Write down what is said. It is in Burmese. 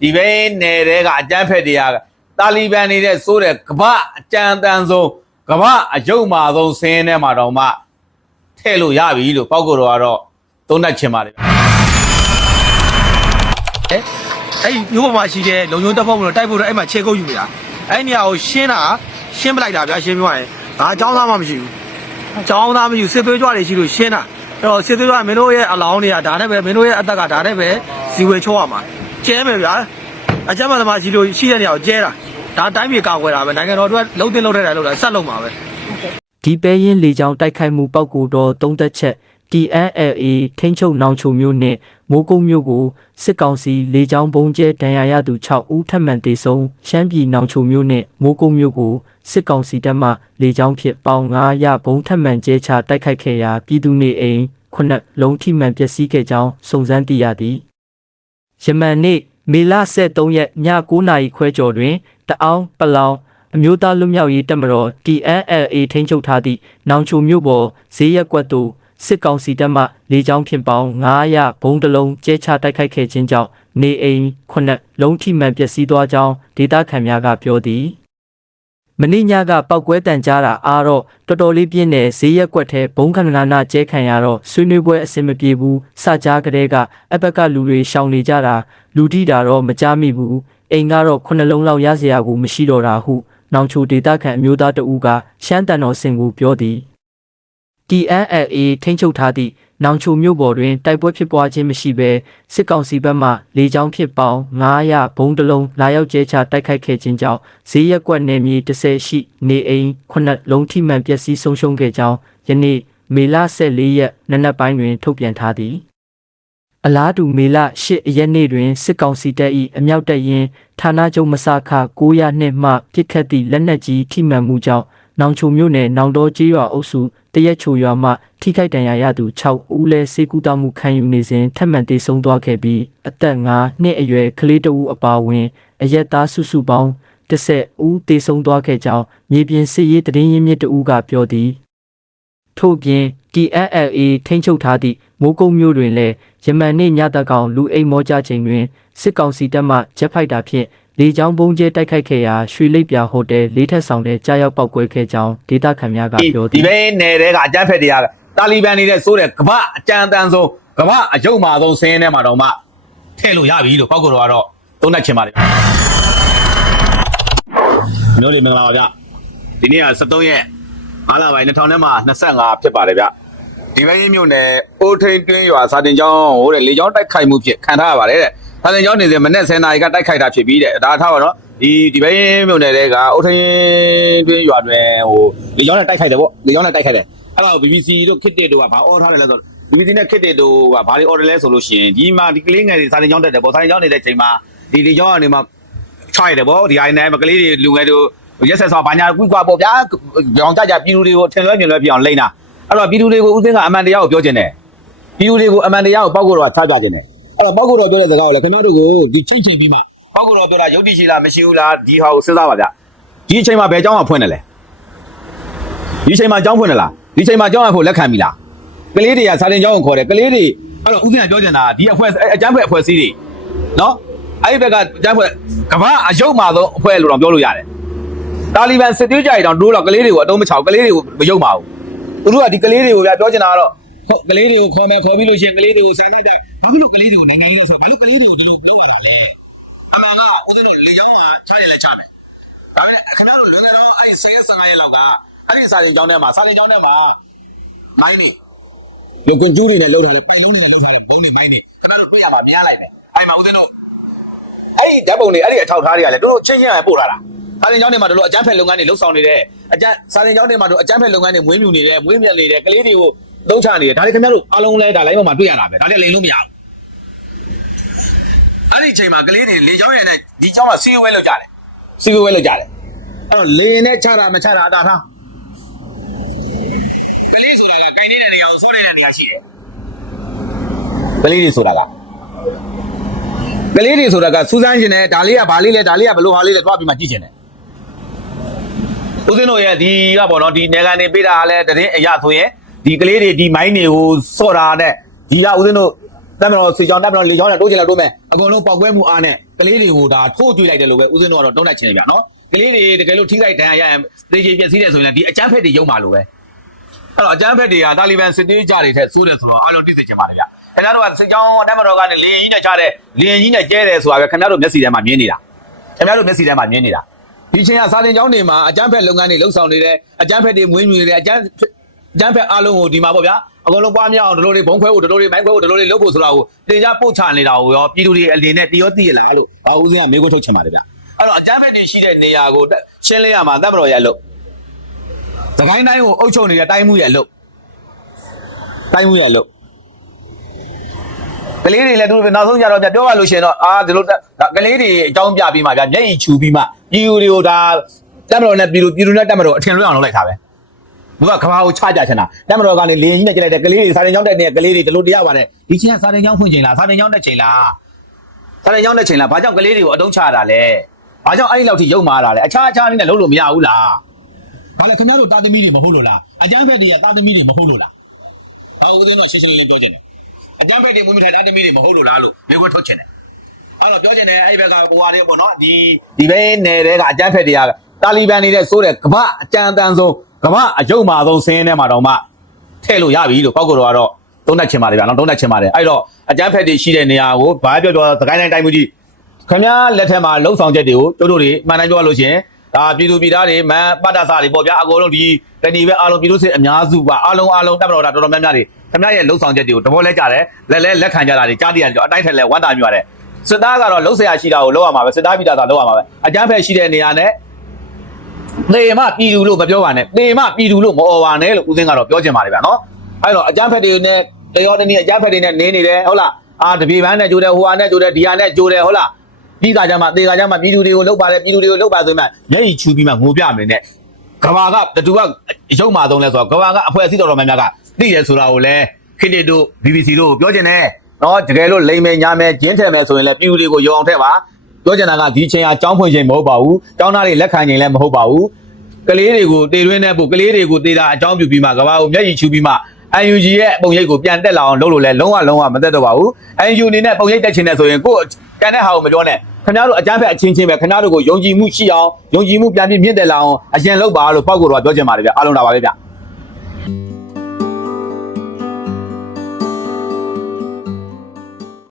ဒီဘဲနယ်တဲကအကြမ်းဖက်တွေကတာလီဘန်နေတဲ့စိုးတဲ့ကမ္ဘာအကြမ်းတမ်းဆုံးကမ္ဘာအယုံမာဆုံးဆင်းရဲထဲမှာတော့မှထည့်လို့ရပြီလို့ပောက်ကိုတော့ကတော့သုံးသပ်ချင်ပါတယ်အဲ့ဒီမြို့ပေါ်မှာရှိတဲ့လုံယုံတပ်ဖွဲ့ဝင်တို့တိုက်ဖို့တော့အဲ့မှာခြေကုပ်ယူနေတာအဲ့ဒီနေရာကိုရှင်းတာရှင်းပလိုက်တာဗျာရှင်းပြရရင်ငါအကြောင်းသားမှမရှိဘူးအကြောင်းသားမရှိဘူးစစ်သွေးကြွတွေရှိလို့ရှင်းတာအဲ့တော့စစ်သွေးကြွမင်းတို့ရဲ့အလောင်းတွေကဒါနဲ့ပဲမင်းတို့ရဲ့အသက်ကဒါနဲ့ပဲဇီဝေချိုးရမှာ ကျဲမယ်ဗျာအကြမ်းမသမားရှိလို့ရှိတဲ့နေရာကိုကျဲတာဒါတိုင်းပြည်ကာကွယ်တာပဲနိုင်ငံတော်အတွက်လုံးတင်လုံးတဲ့တယ်လို့လည်းဆက်လုံးပါပဲဒီပဲရင်လေကြောင်းတိုက်ခိုက်မှုပောက်ကူတော်သုံးသက်ချက် TNLA ထိန်းချုပ်နောင်ချုံမျိုးနဲ့မိုးကုတ်မျိုးကိုစစ်ကောင်စီလေကြောင်းဘုံကျဲဒဏ်ရာရသူ6ဦးထပ်မံတေဆုံးရှမ်းပြည်နောင်ချုံမျိုးနဲ့မိုးကုတ်မျိုးကိုစစ်ကောင်စီတပ်မှလေကြောင်းဖြင့်ပေါင်900ဘုံထပ်မံကျဲချတိုက်ခိုက်ခဲ့ရာပြည်သူနေအိမ်ခုနှစ်လုံးထိမှန်ပျက်စီးခဲ့ကြောင်းစုံစမ်းသိရသည် ယမန်နေ့မေလ23ရက်ည9:00နာရီခွဲကျော်တွင်တအောင်းပလောင်အမျိုးသားလွတ်မြောက်ရေးတပ်မတော် TNLA ထိန်းချုပ်ထားသည့်နောင်ချိုမြို့ပေါ်ဈေးရက်ကွက်သို့စစ်ကောင်စီတပ်မှလေကြောင်းဖြင့်ပေါင်း900ဘုံတစ်လုံးကျဲချတိုက်ခိုက်ခဲ့ခြင်းကြောင့်နေအိမ်ခုနှစ်လုံးထိမှန်ပျက်စီးသွားကြောင်းဒေသခံများကပြောသည် မင်းညကပောက်ကွဲတန်ကြားတာအားတော့တော်တော်လေးပြင်းတဲ့ဈေးရက်ကွက်ထဲဘုံခန္ဓာနာကျဲခံရတော့ဆွေးနွေးပွဲအဆင်မပြေဘူးစကြားကလေးကအဘက်ကလူတွေရှောင်နေကြတာလူထိတာတော့မကြားမိဘူးအိမ်ကတော့ခုနှလုံးလောက်ရစရာကိုမရှိတော့တာဟုနောင်ချိုဒေတာခန်အမျိုးသားတဦးကရှမ်းတန်တော်စင်ကိုပြောသည် TNLA ထိန်းချုပ်ထားသည့် နောင်ချိုမြို့ပေါ်တွင်တိုက်ပွဲဖြစ်ပွားခြင်းမရှိဘဲစစ်ကောင်စီဘက်မှလေကြောင်းဖြစ်ပေါင်း900ဘုံတလုံးလာရောက်ကျဲချတိုက်ခိုက်ခဲ့ခြင်းကြောင့်ဈေးရက်ကွက်နယ်မြေ30ရှိနေအိမ်9လုံးထိမှန်ပျက်စီးဆုံးရှုံးခဲ့ကြောင်းယနေ့မေလ14ရက်နံနက်ပိုင်းတွင် ထုတ်ပြန်ထားသည်အလားတူမေလ8ရက်နေ့တွင်စစ်ကောင်စီတပ်၏အမြောက်တပ်ရင်းဌာနချုပ်မစခ900နှစ်မှပြစ်ခတ်သည့်လက်နက်ကြီးထိမှန်မှုကြောင့် နောင်ချိုမြို့နယ်နောင်တော်ကြီးရွာအုပ်စုတရက်ချိုရွာမှထိခိုက်ဒဏ်ရာရသူ6ဦးလဲစေကူတာမှုခံယူနေစဉ်ထပ်မံတေဆုံးသွားခဲ့ပြီးအသက်9နှစ်အရွယ်ကလေးတဦးအပါအဝင်အရက်သားစုစုပေါင်း10ဦးတေဆုံးသွားခဲ့ကြောင်းမြေပြင်စစ်ရေးတရင်ရင်းမြစ်တဦးကပြောသည်ထို့ပြင် TNLA ထိန်းချုပ်ထားသည့်မိုးကုတ်မြို့တွင်လည်းယမန်နေ့ညတကောင်လူအိမ်မောကြချိန်တွင်စစ်ကောင်စီတပ်မှဂျက်ဖိုက်တာဖြင့် လေကြောင်းပုံကျဲတိုက်ခိုက်ခဲ့ရာရွှေလိပ်ပြဟိုတယ်လေးထပ်ဆောင်တဲ့ကြားရောက်ပောက်ကွဲခဲ့ကြောင်းဒေသခံများကပြောဒီသည်ဘဲနယ်တဲကအကြမ်းဖက်တွေကတာလီဘန်နေတဲ့စိုးတဲ့ကမ္ဘာအကြမ်းတမ်းဆုံးကမ္ဘာအယုံမာဆုံးဆင်းရဲထဲမှာတော့မှထည့်လို့ရပြီလို့ပောက်ကိုတော့ကတော့သုံးသပ်ချင်ပါတယ်မျိုးလေးမင်္ဂလာပါဗျဒီနေ့က73ရက်အားလာပိုင်း2000နဲ့မှ25ဖြစ်ပါတယ်ဗျ ဒီဘဲရင်မြို့နယ်အိုထိန်တွင်းရွာစာတင်ကျောင်းဟိုတဲ့လေကျောင်းတိုက်ခိုက်မှုဖြစ်ခံထားရပါတယ်တဲ့စာတင်ကျောင်းနေစဉ်မနေ့10နာရီကတိုက်ခိုက်တာဖြစ်ပြီးတဲ့ဒါထားပါတော့ဒီဒီဘဲရင်မြို့နယ်တွေကအိုထိန်တွင်းရွာတွင်ဟိုလေကျောင်းနဲ့တိုက်ခိုက်တယ်ပေါ့လေကျောင်းနဲ့တိုက်ခိုက်တယ်အဲ့တော့ BBC တို့ခစ်တစ်တို့ကဘာအော်ထားတယ်လဲဆိုတော့ BBC နဲ့ခစ်တစ်တို့ကဘာတွေအော်တယ်လဲဆိုလို့ရှိရင်ဒီမှာဒီကလေးငယ်တွေစာတင်ကျောင်းတက်တယ်ပေါ့စာတင်ကျောင်းနေတဲ့ချိန်မှာဒီလေကျောင်းကနေမှချွိုက်တယ်ဗောဒီအိုင်နဲ့မကလေးတွေလူငယ်တို့ရက်ဆက်ဆောဘာညာကွကွာပေါ့ဗျာကြောင်ကြကြပြည်သူတွေကိုထင်လွဲမြင်လွဲပြအောင်လိမ့်တာ အဲ့တော့ပြည်သူတွေကိုဦးသိန်းကအမှန်တရားကိုပြောချင်တယ်ပြည်သူတွေကိုအမှန်တရားကိုပောက်ကိုတော့ထားပြချင်တယ်အဲ့တော့ပောက်ကိုတော့ပြောတဲ့စကားကိုလည်းခင်ဗျားတို့ကိုဒီချိန်ချိန်ပြီးမှပောက်ကိုတော့ပြောတာယုတ်တိရှိလားမရှိဘူးလားဒီဟာကိုစဉ်းစားပါဗျဒီအချိန်မှာဘယ်เจ้าကဖွင့်တယ်လဲဒီအချိန်မှာเจ้าဖွင့်တယ်လားဒီအချိန်မှာเจ้าကဖို့လက်ခံပြီလားကလေးတွေကစာတင်เจ้าကိုခေါ်တယ်ကလေးတွေအဲ့တော့ဦးသိန်းကပြောချင်တာဒီအဖွဲ့အကျန်းဖက်အဖွဲ့စည်းတွေနော် အဲ့ဒီဘက်ကကျန်းဖွဲ့ကမ္ဘာအယုတ်မာဆုံးအဖွဲ့လို့တော့ပြောလို့ရတယ်။တာလီဘန်စစ်သွေးကြိုင်တောင်တို့တော့ကလေးတွေကိုအတုံးမချောက်ကလေးတွေကိုမယုတ်ပါဘူး။ သူတို့ကဒီကလေးတွေကိုပြပြောချင်တာကတော့ဟုတ်ကလေးတွေကိုခေါ်မယ်ခေါ်ပြီးလို့ရှိရင်ကလေးတွေကိုဆန်နေတယ်။ဘာလို့ကလေးတွေကိုနိုင်ငံရေးလို့ဆိုဘာလို့ကလေးတွေကိုဒီလိုပြောရတာလဲ။အမှန်ကဦးဇင်းတို့လေကြောင်းကချရတယ်လဲချမယ်။ဒါပေမဲ့ခင်ဗျားတို့လွန်ခဲ့တော့အဲ့ဆေးစငါးရက်လောက်ကအဲ့ဒီစာရင်ကျောင်းထဲမှာစာရင်ကျောင်းထဲမှာမိုင်းနေလေကွန်ကျူးတွေနဲ့လှုပ်တယ်ပိုင်လုံးတွေလှုပ်တယ်ဘုံတွေမိုင်းနေခင်ဗျားတို့တွေ့ရမှာများလိုက်တယ်။အဲ့မှာဦးဇင်းတို့အဲ့ဒီဓာတ်ပုံတွေအဲ့ဒီအထောက်ထားတွေကလည်းတို့တို့ချင်းချင်းရပို့လာတာ စာတင်ကျောင်းတွေမှာတို့အကျန်းဖက်လုပ်ငန်းတွေလှုပ်ဆောင်နေတယ်အကျန်းစာတင်ကျောင်းတွေမှာတို့အကျန်းဖက်လုပ်ငန်းတွေမွေးမြူနေတယ်မွေးမြက်နေတယ်ကလေးတွေကိုသုံးချနေတယ်ဒါတွေခင်ဗျားတို့အားလုံးလဲဒါလိုင်းပေါ်မှာတွေ့ရတာပဲဒါတွေလိန်လို့မရဘူးအဲ့ဒီအချိန်မှာကလေးတွေလေကျောင်းရတဲ့ဒီကျောင်းကစီဝဲလောက်ကြတယ်စီဝဲလောက်ကြတယ်အဲ့တော့လေနဲ့ချတာမချတာအတားထားကလေးဆိုတာကကြိုင်နေတဲ့နေရာကိုစောနေတဲ့နေရာရှိတယ်ကလေးတွေဆိုတာကကလေးတွေဆိုတာကစူးစမ်းခြင်းနဲ့ဒါလေးကဘာလေးလဲဒါလေးကဘလို့ဟာလေးလဲတွားပြီးမှကြည့်ခြင်းနဲ့ ဦးဇင်းတို့ရဲ့ဒီကပေါ့နော်ဒီနေကနေပေးတာကလည်းတရင်အရဆိုရင်ဒီကလေးတွေဒီမိုင်းတွေကိုစော့တာနဲ့ဒီကဦးဇင်းတို့တက်မတော်စီချောင်းတက်မတော်လေချောင်းနဲ့တိုးချင်လာတိုးမယ်အကုန်လုံးပောက်ကွဲမှုအားနဲ့ကလေးတွေကိုဒါထိုးကြွေးလိုက်တယ်လို့ပဲဦးစင်းတို့ကတော့တုံးတက်ချင်တယ်ဗျနော်ကလေးတွေတကယ်လို့ထိခိုက်ဒဏ်ရာရရင်သေချေပျက်စီးတယ်ဆိုရင်လည်းဒီအကြမ်းဖက်တွေရုံမှာလို့ပဲအဲ့တော့အကြမ်းဖက်တွေကတာလီဘန်စစ်သေးကြတွေထက်ဆိုးတယ်ဆိုတော့အားလုံးသိစေချင်ပါတယ်ဗျခင်ဗျားတို့ကစစ်ကြောင်းတမတော်ကနေလေရင်ကြီးနဲ့ချတဲ့လေရင်ကြီးနဲ့ကျဲတယ်ဆိုတာပဲခင်ဗျားတို့မျက်စိထဲမှာမြင်နေတာခင်ဗျားတို့မျက်စိထဲမှာမြင်နေတာ ဒီချိန်ကစာတင်ကျောင်းတွေမှာအကြမ်းဖက်လုပ်ငန်းတွေလှုပ်ဆောင်နေတယ်အကြမ်းဖက်တွေမွေးမြူနေတယ်အကြမ်းအကြမ်းဖက်အားလုံးကိုဒီမှာပေါ့ဗျာအကုန်လုံးပွားများအောင်ဒလိုတွေဘုံခွဲဖို့ဒလိုတွေမိုင်းခွဲဖို့ဒလိုတွေလုပ်ဖို့ဆိုတာကိုတင်ကြပို့ချနေတာကိုရောပြည်သူတွေအနေနဲ့တရောသိရလားလို့ဘာဦးစင်းကမေးခွန်းထုတ်ချင်ပါတယ်ဗျအဲ့တော့အကြမ်းဖက်တွေရှိတဲ့နေရာကိုရှင်းလင်းရမှာတပ်မတော်ရဲ့လို့သခိုင်းတိုင်းကိုအုပ်ချုပ်နေတဲ့တိုင်းမှုရဲ့လို့တိုင်းမှုရဲ့လို့ကလေးတွေလည်းသူတို့နောက်ဆုံးကြတော့ပြပြောပါလို့ရှိရင်တော့အာဒီလိုကလေးတွေအကြောင်းပြပြီးမှဗျမျက်ရည်ချူပြီးမှ ပြည်သူတွေကိုဒါတပ်မတော်နဲ့ပြည်သူပြည်သူနဲ့တပ်မတော်အထင်လွဲအောင်လုပ်လိုက်တာပဲသူကကဘာကိုချကြချင်တာတက်မတော်ကနေလေရင်ကြီးနဲ့ကြလိုက်တဲ့ကလေးတွေစာတင်ကျောင်းတက်နေတဲ့ကလေးတွေဒီလိုတရားပါတယ်ဒီချင်းကစာတင်ကျောင်းဖွင့်ချိန်လားစာတင်ကျောင်းတက်ချိန်လားစာတင်ကျောင်းတက်ချိန်လားဘာကြောင့်ကလေးတွေကိုအတုံးချတာလဲဘာကြောင့်အဲ့ဒီလောက်ထိရုံမာတာလဲအခြားအခြားလေးနဲ့လုံးလို့မရဘူးလားဘာလဲခင်ဗျားတို့တာသမီတွေမဟုတ်လို့လားအကျန်းဖက်တွေကတာသမီတွေမဟုတ်လို့လားဘာဦးသိန်းတော့ရှင်းရှင်းလင်းလင်းပြောချင်တယ်အကျန်းဖက်တွေမွေးမြထိုင်တာသမီတွေမဟုတ်လို့လားလို့မျိုးခွထုတ်ချင်တယ် အဲ့တော့ပြောချင်တယ်အဲ့ဒီဘက်ကဟိုဟာတွေပေါ့နော်ဒီဒီဘဲနယ်တွေကအကျန်းဖက်တွေကတာလီဘန်နေတဲ့ဆိုတဲ့ကမ္ဘာအကြမ်းတမ်းဆုံးကမ္ဘာအယုံမာဆုံးစင်းထဲမှာတော့မှထဲ့လို့ရပြီလို့ပောက်ကတော့ကတော့သုံးတတ်ချင်ပါတယ်ဗျာနော်သုံးတတ်ချင်ပါတယ်အဲ့တော့အကြမ်းဖက်တွေရှိတဲ့နေရာကိုဘာပြောပြောသခိုင်းတိုင်းတိုင်းမှုကြီးခင်ဗျားလက်ထက်မှာလှုပ်ဆောင်ချက်တွေကိုတို့တို့တွေမှန်တိုင်းပြောလို့ရှိရင်ဒါပြည်သူပြည်သားတွေမန်ပတ်တဆတွေပေါ့ဗျာအကုန်လုံးဒီတဏီပဲအားလုံးပြည်သူစစ်အများစုပါအားလုံးအားလုံးတပ်မတော်တာတော်တော်များများတွေခင်ဗျားရဲ့လှုပ်ဆောင်ချက်တွေကိုတဘောလဲကြတယ်လက်လဲလက်ခံကြတာတွေကြားတည်ရတယ်အတိုင်းထက်လဲဝမ်းသာမြရတယ် စစ်သားကတော့လှုပ်ရှားရှိတာကိုလှုပ်ရမှာပဲစစ်သားပြည်သားသာလှုပ်ရမှာပဲအကြမ်းဖက်ရှိတဲ့နေရာနဲ့သေမပြည်သူလို့မပြောပါနဲ့သေမပြည်သူလို့မអော်ပါနဲ့လို့ဦးသိန်းကတော့ပြောချင်ပါတယ်ဗျာနော်အဲ့တော့အကြမ်းဖက်တွေနဲ့တရောတနည်းအကြမ်းဖက်တွေနဲ့နင်းနေတယ်ဟုတ်လားအာတပြေပန်းနဲ့ကြိုးတယ်ဟိုဟာနဲ့ကြိုးတယ်ဒီဟာနဲ့ကြိုးတယ်ဟုတ်လားပြည်သားကြမှာသေသားကြမှာပြည်သူတွေကိုလှုပ်ပါတယ်ပြည်သူတွေကိုလှုပ်ပါဆိုမှမျက်ရည်ချူပြီးမှငိုပြမယ်နဲ့ကဘာကဘသူကရုံမာသုံးလဲဆိုတော့ကဘာကအဖွဲအစည်းတော်တော်များများကသိတယ်ဆိုတာကိုလည်းခိတစ်တို့ BBC တို့ပြောချင်တယ် နော်တကယ်လို့လိမ့်မယ်ညာမယ်ကျင်းထည့်မယ်ဆိုရင်လည်းပြည်သူတွေကိုရုံအောင်ထည့်ပါပြောချင်တာကဒီချိန်ကကြောင်းဖွင့်ချိန်မဟုတ်ပါဘူးကြောင်းသားတွေလက်ခံချိန်လည်းမဟုတ်ပါဘူးကလေးတွေကိုတေတွင်းနဲ့ပို့ကလေးတွေကိုတေတာအကြောင်းပြုပြီးမှကဘာကိုမျက်ရည်ချူပြီးမှ UNG ရဲ့ပုံရိပ်ကိုပြန်တက်လာအောင်လုပ်လို့လဲလုံးဝလုံးဝမတက်တော့ပါဘူး UNG အနေနဲ့ပုံရိပ်တက်ချင်တဲ့ဆိုရင်ကိုယ်ကန်တဲ့ဟာကိုမပြောနဲ့ခင်ဗျားတို့အကြမ်းဖက်အချင်းချင်းပဲခင်ဗျားတို့ကိုယုံကြည်မှုရှိအောင်ယုံကြည်မှုပြန်ပြီးမြင့်တက်လာအောင်အရင်လုပ်ပါလို့ပောက်ကိုတော့ပြောချင်ပါတယ်ဗျအားလုံးတာပါပဲဗျ